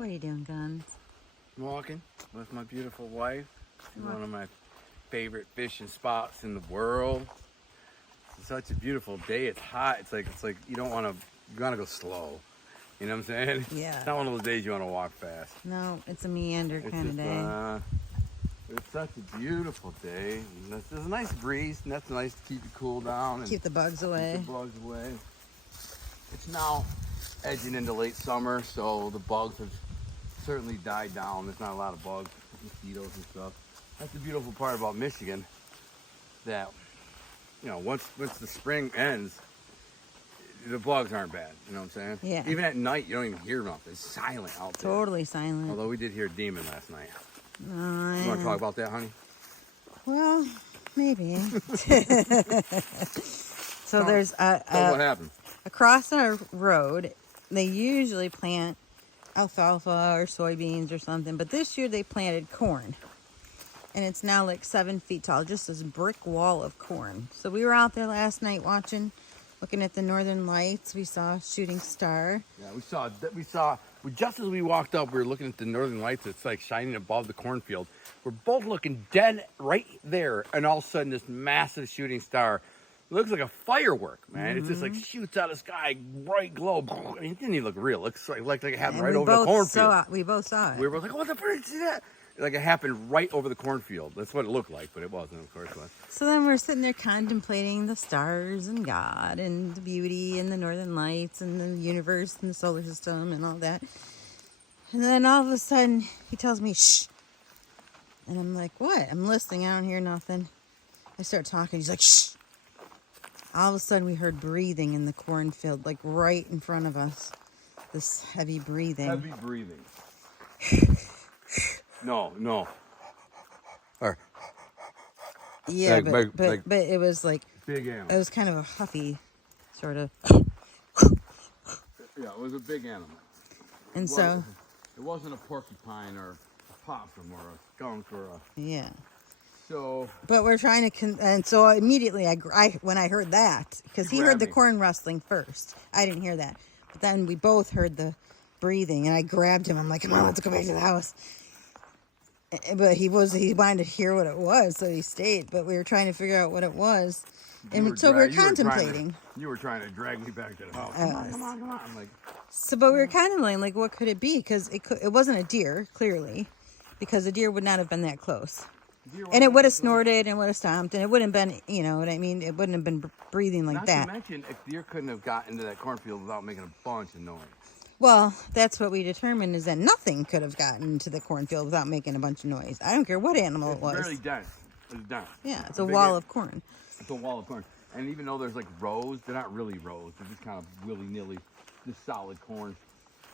What are you doing, Guns? I'm walking with my beautiful wife. It's one of my favorite fishing spots in the world. It's such a beautiful day. It's hot. It's like you want to go slow. You know what I'm saying? Yeah. It's not one of those days you want to walk fast. No, it's a meander kind of day. It's such a beautiful day. And there's a nice breeze, and that's nice to keep you cool down. And keep the bugs away. Keep the bugs away. It's now edging into late summer, so the bugs have certainly died down. There's not a lot of bugs, mosquitoes and stuff. That's the beautiful part about Michigan, that once the spring ends, the bugs aren't bad. You know what I'm saying? Yeah. Even at night, you don't even hear them. It's silent out there. Totally silent. Although we did hear a demon last night. You want to talk about that, honey? Well, maybe. So there's what happened? Across our road, they usually plant alfalfa or soybeans or something, but this year they planted corn. And it's now like 7 feet tall, just this brick wall of corn. So we were out there last night looking at the northern lights. We saw a shooting star. Yeah, we saw just as we walked up, we were looking at the northern lights. It's like shining above the cornfield. We're both looking dead right there, and all of a sudden this massive shooting star, it looks like a firework, man. It's just like shoots out of the sky, bright glow. I mean, it didn't even look real. It looks like it happened right over the cornfield. We both saw it. We were like, what the frick, did you see that? Like it happened right over the cornfield. That's what it looked like, but it wasn't, of course. So then we're sitting there contemplating the stars and God and the beauty and the northern lights and the universe and the solar system and all that. And then all of a sudden he tells me, shh. And I'm like, what? I'm listening. I don't hear nothing. I start talking. He's like, shh. All of a sudden we heard breathing in the cornfield, like right in front of us. This heavy breathing. Heavy breathing. No. Or yeah, but it was like big animal. It was kind of a huffy sort of. Yeah, it was a big animal. And it wasn't a porcupine or a possum or a skunk or a. Yeah. So. But we're trying to, and so immediately when I heard that, because he heard the corn rustling first, I didn't hear that, but then we both heard the breathing, and I grabbed him. I'm like, come on, let's go back to the house. But he wanted to hear what it was, so he stayed. But we were trying to figure out what it was, and so we were contemplating. You were trying to drag me back to the house. Come on. I'm like. So, but we were contemplating, like, what could it be? Because it wasn't a deer, clearly, because a deer would not have been that close. And it would have snorted and would have stomped, and it wouldn't have been, you know what I mean? It wouldn't have been breathing like that. Not to mention, a deer couldn't have got into that cornfield without making a bunch of noise. Well, that's what we determined, is that nothing could have gotten into the cornfield without making a bunch of noise. I don't care what animal it was. It's really dense. It's dense. Yeah, it's a wall of corn. It's a wall of corn. And even though there's like rows, they're not really rows. They're just kind of willy-nilly, just solid corn.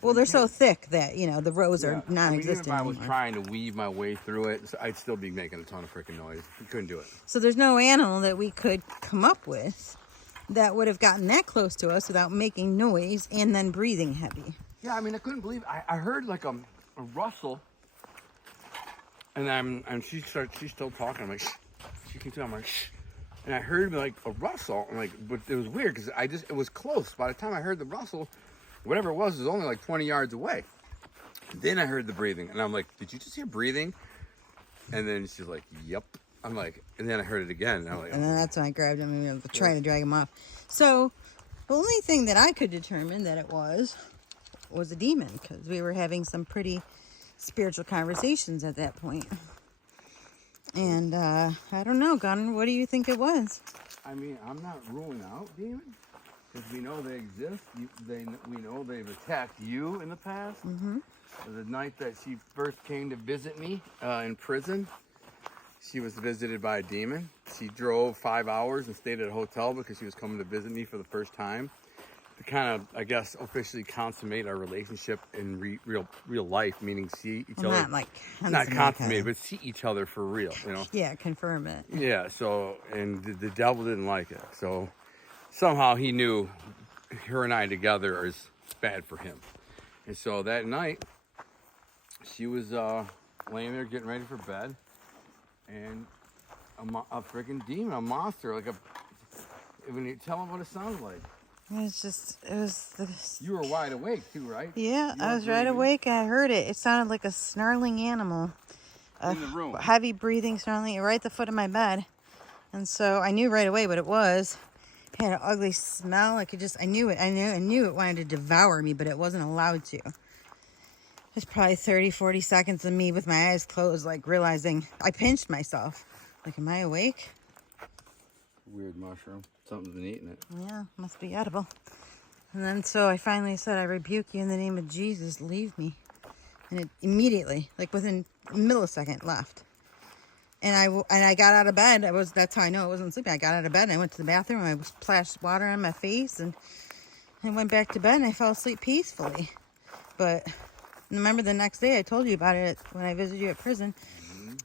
Well, they're so thick that, the rows are non-existent even if I was trying to weave my way through it, I'd still be making a ton of freaking noise. You couldn't do it. So there's no animal that we could come up with that would have gotten that close to us without making noise and then breathing heavy. Yeah, I mean, I couldn't believe it. I heard like a rustle, and she's still talking. I'm like, shh. She keeps talking. I'm like, shh. And I heard like a rustle. I'm like, but it was weird because it was close. By the time I heard the rustle, whatever it was only like 20 yards away. Then I heard the breathing, and I'm like, did you just hear breathing? And then she's like, yep. I'm like, and then I heard it again. And I'm like, and then that's when I grabbed him and we were trying to drag him off. So the only thing that I could determine that it was a demon, because we were having some pretty spiritual conversations at that point. And I don't know, Gunnar, what do you think it was? I mean, I'm not ruling out demons, because we know they exist. We know they've attacked you in the past. Mm-hmm. The night that she first came to visit me in prison, she was visited by a demon. She drove 5 hours and stayed at a hotel because she was coming to visit me for the first time, to kind of, I guess, officially consummate our relationship in real life, meaning see each other. Not consummate, but see each other for real, Yeah, confirm it. Yeah, so, and the devil didn't like it. So somehow he knew her and I together is bad for him. And so that night, she was laying there getting ready for bed, and a freaking demon, a monster, when you tell him what it sounded like. It was the, You were wide awake too, right? yeah, You I weren't was right breathing awake. I heard it. It sounded like a snarling animal. in the room. Heavy breathing, snarling, right at the foot of my bed. And so I knew right away what it was. It had an ugly smell. I knew it. I knew it wanted to devour me, but it wasn't allowed to. There's probably 30, 40 seconds of me with my eyes closed, like realizing I pinched myself. Like, am I awake? Weird mushroom. Something's been eating it. Yeah, must be edible. And then so I finally said, I rebuke you in the name of Jesus, leave me. And it immediately, like within a millisecond, left. And I got out of bed. That's how I know I wasn't sleeping. I got out of bed and I went to the bathroom and I splashed water on my face and I went back to bed and I fell asleep peacefully. But remember the next day I told you about it when I visited you at prison.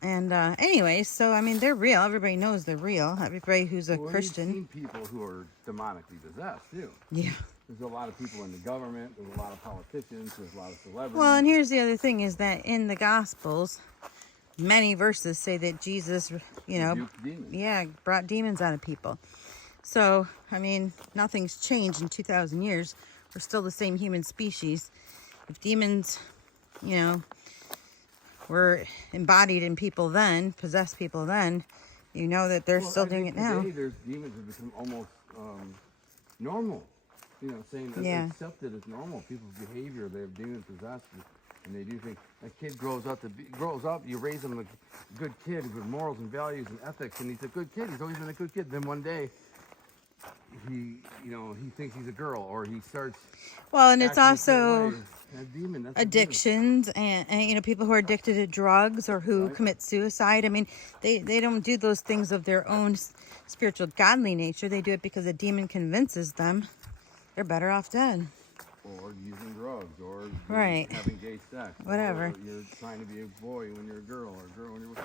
And anyway, so I mean, they're real. Everybody knows they're real. Everybody who's a Christian. You've seen people who are demonically possessed too. Yeah. There's a lot of people in the government. There's a lot of politicians. There's a lot of celebrities. Well, and here's the other thing is that in the Gospels, many verses say that Jesus, Rebuked demons. yeah, brought demons out of people. So, I mean, nothing's changed in 2,000 years. We're still the same human species. If demons, were embodied in people then, possessed people then, you know that they're still doing it now. Today, there's demons have become almost normal. Saying that Yeah. they accept it as normal. People's behavior, they have demon possessed, and they do think a kid grows up. You raise him a good kid with morals and values and ethics, and he's a good kid. He's always been a good kid. Then one day, he thinks he's a girl, or he starts. Well, and it's acting a certain also way. A demon, that's a demon. addictions and people who are addicted to drugs or who Right. commit suicide. I mean, they don't do those things of their own spiritual godly nature. They do it because a demon convinces them they're better off dead. Or using drugs, or Right. having gay sex, Whatever. Or you're trying to be a boy when you're a girl, or a girl when you're.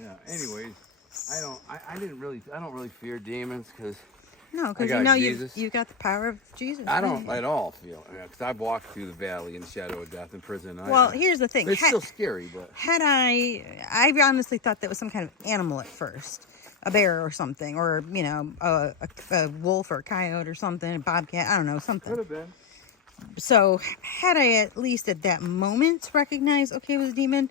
Yeah. Anyways, I don't really fear demons because No, because got you've Jesus. got the power of Jesus. I don't right? at all feel because I've walked through the valley in the shadow of death in prison. Well, here's the thing. It's still scary, but Had I honestly thought that was some kind of animal at first, a bear or something, or a wolf or a coyote or something, a bobcat. I don't know, something. could have been. So had I at least at that moment recognized, okay, it was a demon,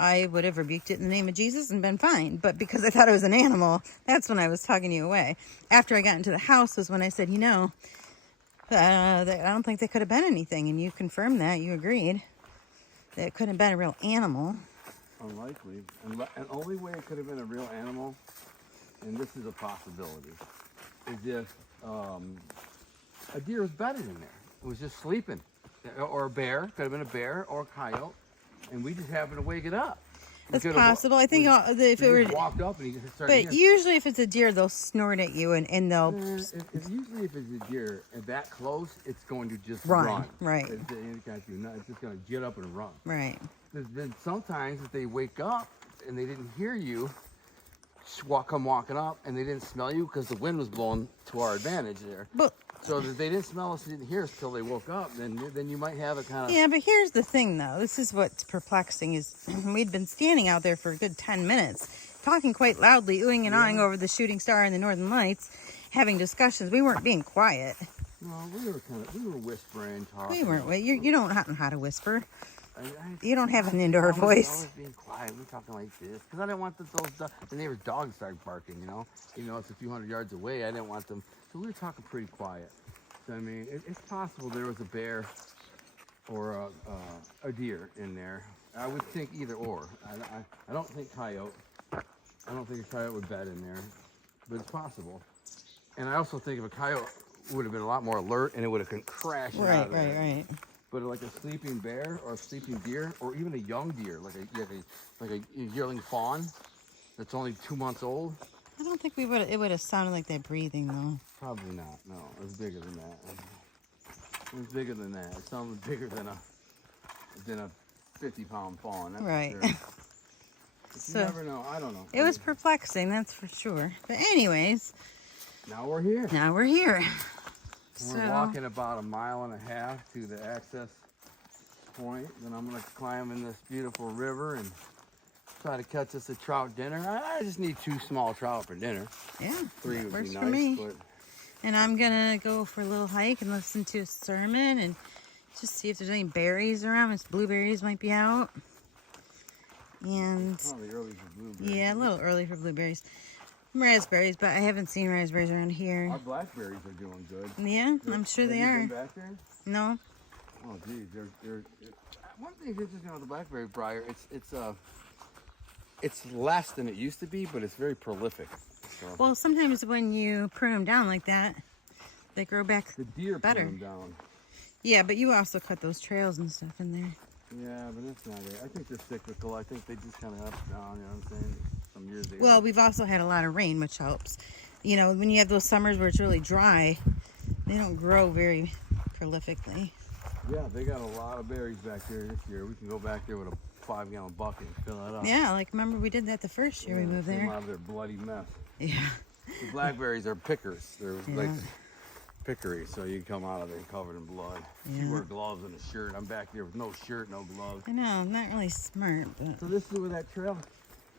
I would have rebuked it in the name of Jesus and been fine. But because I thought it was an animal, that's when I was tugging you away. After I got into the house was when I said, I don't think they could have been anything. And you confirmed that. You agreed that it couldn't have been a real animal. Unlikely. And the only way it could have been a real animal, and this is a possibility, is if a deer was bedded in there. It was just sleeping. Or a bear. Could have been a bear or a coyote. And we just happened to wake it up. That's possible. I think if it were, walked up and he just started. but usually if it's a deer, they'll snort at you and they'll Usually if it's a deer and that close, it's going to just Run, right. It's just going to get up and run. right. Then sometimes if they wake up and they didn't hear you, come walking up and they didn't smell you because the wind was blowing to our advantage there. But So if they didn't smell us, didn't hear us till they woke up, then you might have a kind of. yeah, but here's the thing, though. This is what's perplexing is we'd been standing out there for a good 10 minutes, talking quite loudly, oohing and ahhing over the shooting star and the northern lights, having discussions. We weren't being quiet. No, we were whispering, talking. We weren't. You don't know how to whisper. I- You don't have an indoor I was voice. being quiet. We're talking like this because I didn't want the neighbor's dogs start barking. Even though it's a few hundred yards away, I didn't want them. So we were talking pretty quiet. So I mean, it's possible there was a bear or a deer in there. I would think either or. I don't think coyote. I don't think a coyote would bed in there, but it's possible. And I also think if a coyote would have been a lot more alert and it would have been crashing out of there. Right. But like a sleeping bear or a sleeping deer or even a young deer, like a yearling fawn that's only 2 months old. I don't think it would have sounded like that breathing, though. Probably not. No, it was bigger than that. It was bigger than that. It sounded bigger than a 50-pound fawn. That's for Right. sure. But So, you never know. I don't know. It was perplexing, that's for sure. But anyways, Now we're here. now we're here. We're walking about 1.5 miles to the access point. Then I'm gonna climb in this beautiful river and try to catch us a trout dinner. I just need 2 small trout for dinner. Yeah, 3 that would works be for nice, me. but And I'm gonna go for a little hike and listen to a sermon and just see if there's any berries around. It's blueberries might be out. And Probably early for blueberries. yeah, a little early for blueberries. Raspberries, but I haven't seen raspberries around here. Our blackberries are doing good. Yeah, I'm sure they Have are. you been back there? No. Oh, geez, one thing that's interesting about the blackberry briar, it's less than it used to be, but it's very prolific. So Well, sometimes when you prune them down like that, they grow back the deer better. put them down. Yeah, but you also cut those trails and stuff in there. Yeah, but that's not it. I think they're cyclical. I think they just kind of up and down. You know what I'm saying? Some years they. Well, we've also had a lot of rain, which helps. You know, when you have those summers where it's really dry, they don't grow very prolifically. Yeah, they got a lot of berries back there this year. We can go back there with a 5-gallon bucket and fill that up. Yeah, like remember we did that the first year we moved Came there. out of their bloody mess. Yeah. The blackberries are pickers. They're Yeah. like pickery, so you come out of there covered in blood. Yeah. You wear gloves and a shirt. I'm back there with no shirt, no gloves. I know, not really smart, but So this is where that trail.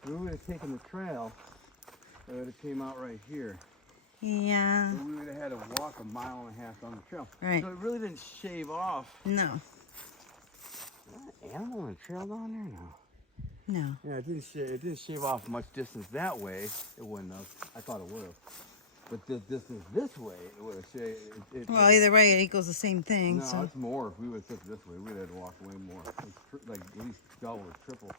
If we would have taken the trail, it would have came out right here. yeah, So we would have had to walk a mile and a half on the trail. right. So it really didn't shave off. No, Is that an animal on the trail down there? No. no. Yeah, it didn't shave off much distance that way. It wouldn't have. I thought it would have. But the distance this way, it would have shaved. Well, either way, it equals the same thing. No, So it's more. If we would have took this way, we'd have had to walk way more. It's like at least double or triple.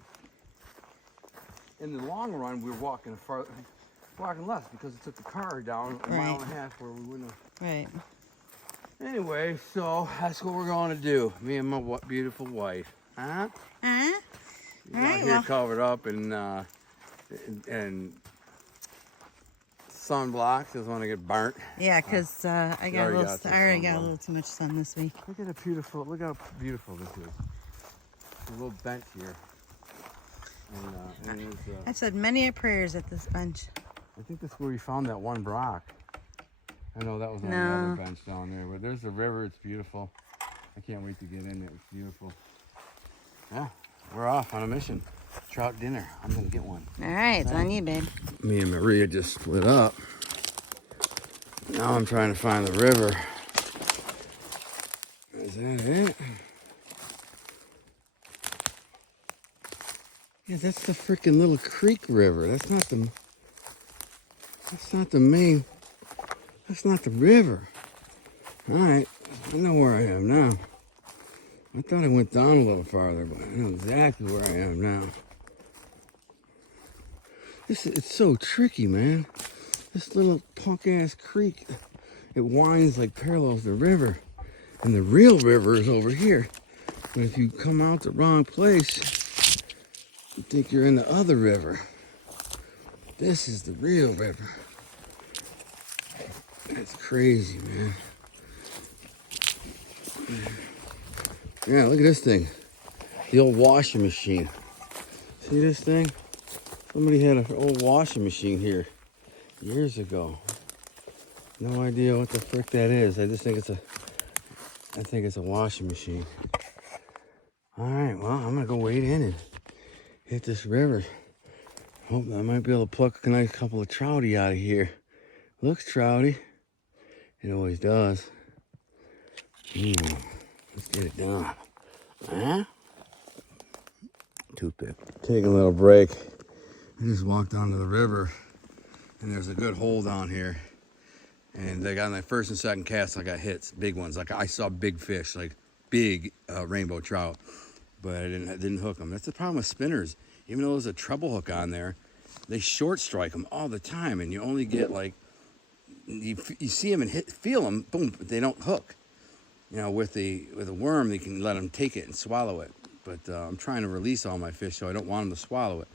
In the long run, we were walking less because it took the car down a mile and a half where we wouldn't have. right. Anyway, so that's what we're going to do. Me and my beautiful wife. Huh? Huh? She's All out right, here well. covered up and sunblock. Doesn't want to get burnt. Yeah, because I got a already little. got some I already got a sun, little too much sun this week. Look how beautiful this is. A little bench here. And I've said many a prayers at this bench. I think that's where we found that one rock. I know that was on the No. other bench down there, but there's the river. It's beautiful. I can't wait to get in there. It's beautiful. Yeah, we're off on a mission. Trout dinner. I'm gonna get one. All right, it's on you, babe. Me and Maria just split up. Now I'm trying to find the river. Is that it? Yeah, that's the freaking Little Creek River. That's not the main. That's not the river. All right, I know where I am now. I thought I went down a little farther, but I know exactly where I am now. It's so tricky, man. This little punk-ass creek, it winds like parallels the river. And the real river is over here. But if you come out the wrong place, you think you're in the other river. This is the real river. It's crazy, man. Yeah, look at this thing. The old washing machine. See this thing? Somebody had an old washing machine here years ago. No idea what the frick that is. I just think it's a washing machine. All right, well, I'm gonna go wade in and hit this river. Hope I might be able to pluck a nice couple of trouty out of here. Looks trouty. It always does. Let's get it done. Huh? Toothpick. Taking a little break. I just walked down to the river, and there's a good hole down here. And they got my first and second cast. I got hits, big ones. Like I saw big fish, like big rainbow trout, but I didn't hook them. That's the problem with spinners. Even though there's a treble hook on there, they short strike them all the time, and you only get like you see them and feel them, boom, but they don't hook. You know, with a worm, they can let them take it and swallow it. But I'm trying to release all my fish, so I don't want them to swallow it.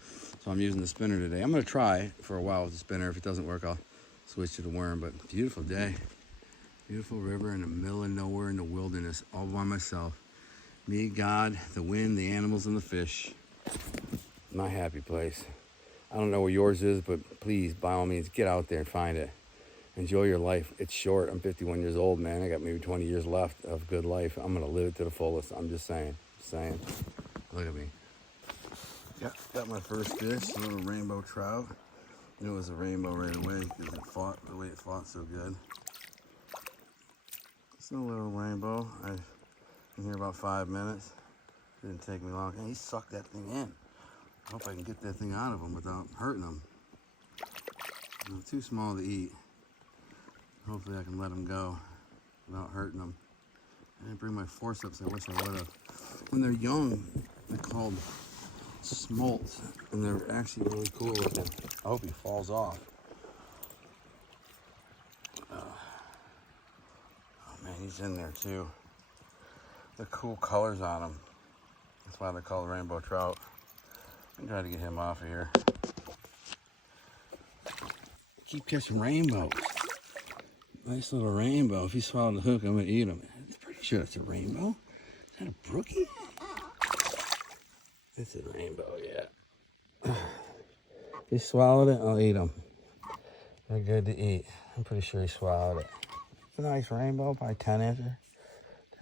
So I'm using the spinner today. I'm going to try for a while with the spinner. If it doesn't work, I'll switch to the worm. But beautiful day. Beautiful river in the middle of nowhere in the wilderness, all by myself. Me, God, the wind, the animals, and the fish. My happy place. I don't know where yours is, but please, by all means, get out there and find it. Enjoy your life. It's short. I'm 51 years old, man. I got maybe 20 years left of good life. I'm going to live it to the fullest. I'm just saying. Look at me. Got my first fish, a little rainbow trout. It was a rainbow right away because it fought the way it fought so good. It's a little rainbow. I've been here about 5 minutes. Didn't take me long. And he sucked that thing in. I hope I can get that thing out of him without hurting him. Too small to eat. Hopefully I can let him go without hurting him. I didn't bring my forceps. I wish I would have. When they're young, they're called smolts, and they're actually really cool looking. I hope he falls off. Oh man, he's in there too. The cool colors on them. That's why they're called rainbow trout. I'm trying to get him off of here. Keep catching rainbows. Nice little rainbow. If he swallowed the hook, I'm gonna eat him. I'm pretty sure that's a rainbow. Is that a brookie? It's a rainbow, yeah. If he swallowed it, I'll eat him. They're good to eat. I'm pretty sure he swallowed it. It's a nice rainbow, probably 10 inches.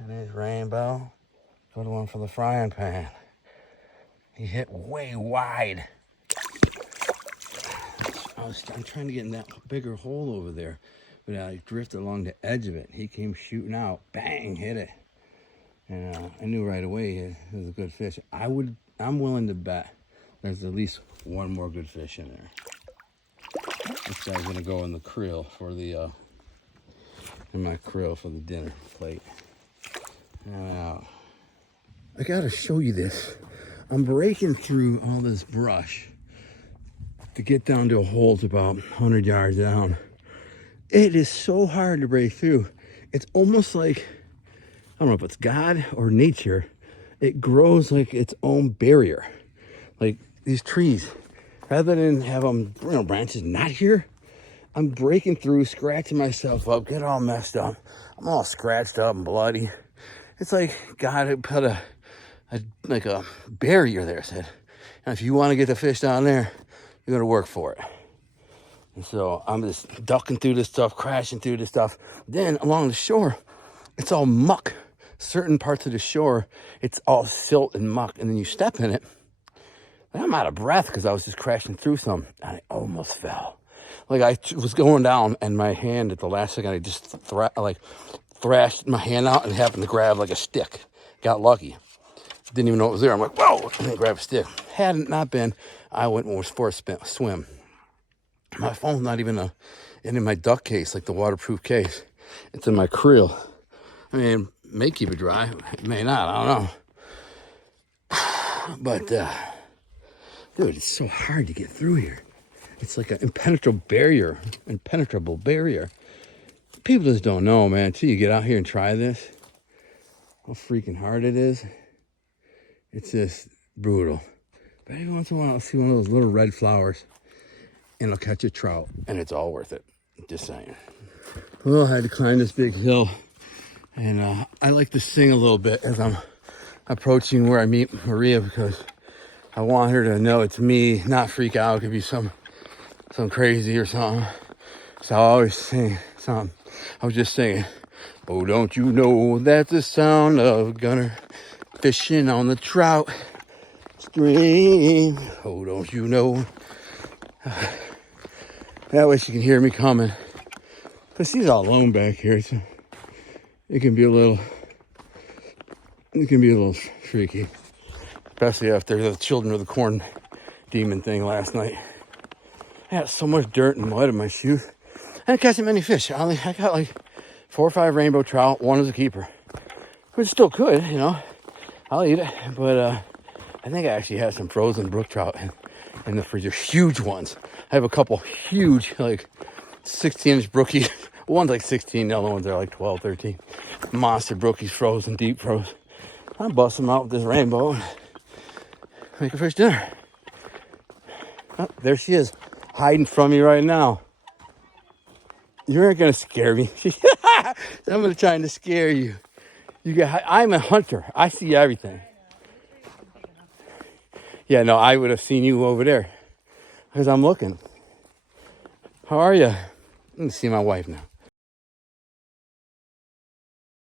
10-inch rainbow. Good one for the frying pan. He hit way wide. I'm trying to get in that bigger hole over there, but I drifted along the edge of it. He came shooting out, bang, hit it. And I knew right away it was a good fish. I'm willing to bet there's at least one more good fish in there. This guy's gonna go in the krill for the in my krill for the dinner plate. Now, I gotta show you this. I'm breaking through all this brush to get down to a hole that's about 100 yards down. It is so hard to break through. It's almost like, I don't know if it's God or nature. It grows like its own barrier. Like these trees, rather than have them, branches not here, I'm breaking through, scratching myself up, get all messed up. I'm all scratched up and bloody. It's like God had put a barrier there, said, and if you want to get the fish down there, you're gonna work for it. And so I'm just ducking through this stuff, crashing through this stuff. Then along the shore, it's all muck. Certain parts of the shore, it's all silt and muck, and then you step in it. And I'm out of breath because I was just crashing through some, and I almost fell. Like I was going down, and my hand at the last second, I just thrashed my hand out and happened to grab like a stick. Got lucky. Didn't even know it was there. I'm like, whoa, and then grab a stick. Had it not been, I went and was forced to swim. My phone's not even in my duck case, like the waterproof case. It's in my krill. I mean, it may keep it dry. It may not. I don't know. But, dude, it's so hard to get through here. It's like an impenetrable barrier. People just don't know, man, until you get out here and try this, how freaking hard it is. It's just brutal. But every once in a while, I'll see one of those little red flowers, and I'll catch a trout, and it's all worth it. Just saying. Well, I had to climb this big hill, and I like to sing a little bit as I'm approaching where I meet Maria, because I want her to know it's me, not freak out. It could be some crazy or something. So I always sing something. I was just singing, oh, don't you know that's the sound of a gunner fishing on the trout stream. Oh, don't you know. That way she can hear me coming. Because she's all alone back here. So it can be a little freaky. Especially after the Children of the Corn demon thing last night. I had so much dirt and mud in my shoes. I didn't catch that many fish. I got like 4 or 5 rainbow trout. One is a keeper. Which still could, I'll eat it. But I think I actually have some frozen brook trout in the freezer. Huge ones. I have a couple huge, like 16-inch brookies. One's like 16, the other ones are like 12, 13. Monster brookies, frozen, deep froze. I bust them out with this rainbow and make a fish dinner. Oh, there she is, hiding from me right now. You aren't gonna scare me. I'm gonna try to scare you. I'm a hunter. I see everything. Yeah, no, I would have seen you over there because I'm looking. How are you? Let me see my wife now.